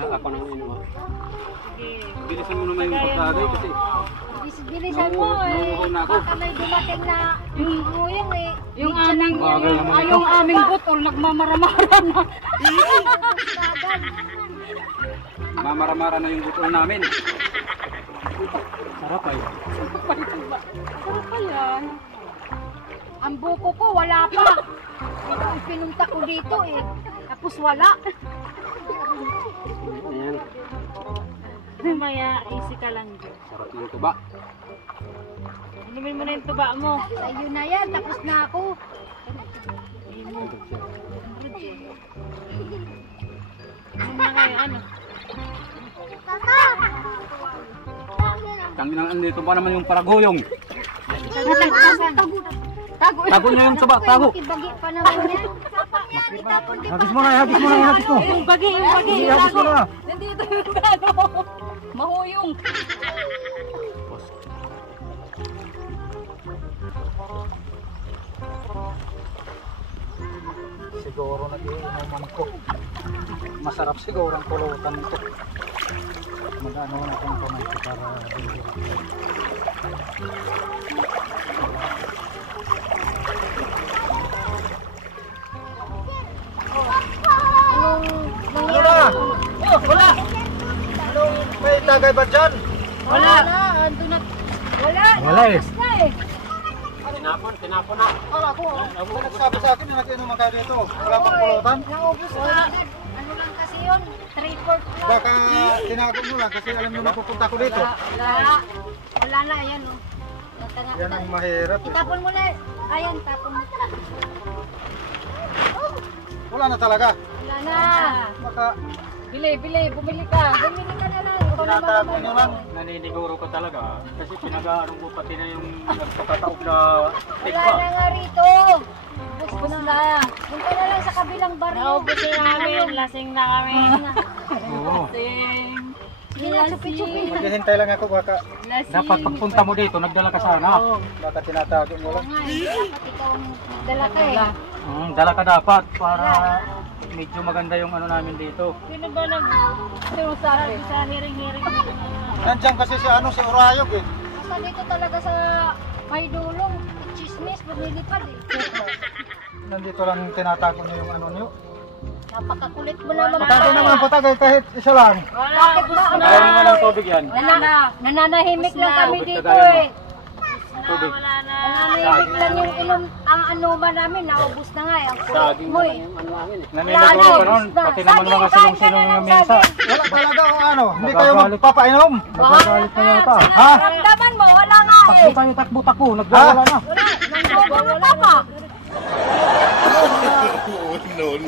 ako ng inuwa. Bilisan mo naman yung pagkagay kasi Bilisan mo eh. Baka may dumating na yung eh. Yung aming butol, nagmamaramara na. mamaramara na yung butol namin. Sarap ay. Sarap pa yan. Ang buko ko wala pa. Pinunta ko dito eh. Tapos wala. Ayan. Maya, easy ka lang dyan. Sarap yung tuba. Inumin mo na yung tuba mo. Sa'yo na yan. Tapos na ako. Inumin na kayo, ano? Tangin ang andito pa naman yung paraguyong. Tago niya yung tuba, tago. Ibagi pa naman yan. Itapon di Hagis mo na, hagis mo na, hagis mo. Yung bagi. Hagis mo na. Nandito yung gano. Mahuyong. Siguro nag-iinuman ko. Masarap siguro ang pulutan nito. Mag-ano na kung pamay para Ano na? Oh, wala! Anong may tagay ba dyan? Wala. Ando na. Wala. Wala eh. Tapos na eh. Tinapon na. Wala ko. Ako nagsabi sa akin na nag-inuman kayo dito. Wala pang pulutan. Naubos na agad. Ano lang kasi yun? 3/4 lang. Baka tinago mo lang kasi alam mo na pupunta ko dito. Wala. Wala na. Ayan o. Yan ang mahirap eh. Itapon mo na. Ayan, tapon mo. Wala na talaga. Wala na. Baka Bili, bumili ka. Bumili ka na lang. tinatago nyo lang. Naniniguro ko talaga. Kasi pinag-aarong ko pati na yung nagpakataog na Wala tigba. na nga rito. Ubus na. Punta na lang sa kabilang baryo. Naubos na namin. Lasing na kami. Oo. Lasing. Hindi na chupi-chupi. Maghihintay lang ako baka. Lasing. Dapat pagpunta mo dito, nagdala ka sana. Baka tinatago mo Oo lang. nga, dapat ikaw ang dala ka eh. Dala ka dapat para medyo maganda yung ano namin dito. Sino ba nag-sabi sa hiring-hiring? Nandiyan kasi si ano si Urayog eh. Basta dito talaga sa may dulong. Chismis, lumilipad eh. Nandito lang tinatago niyo yung ano niyo. Napakakulit mo naman. Patagay naman, patagay kahit isa lang. Bakit ba? Ayaw mo ng tubig yan. Nananahimik lang kami Ubus na dito gaya mo. eh. Tubig. Wala na. Nananahimik lang yung ang anuman namin. Naubos na nga eh. Ang kulot mo eh. Naniniguro ka nun, pati naman mga silong-silong ng mesa. Wala talaga o ano, hindi kayo magpapainom. Nagagalit na yata. Ha? Ramdaman mo, wala nga eh. Takbo tayo, takbo, nagwawala na. Wala pa. No.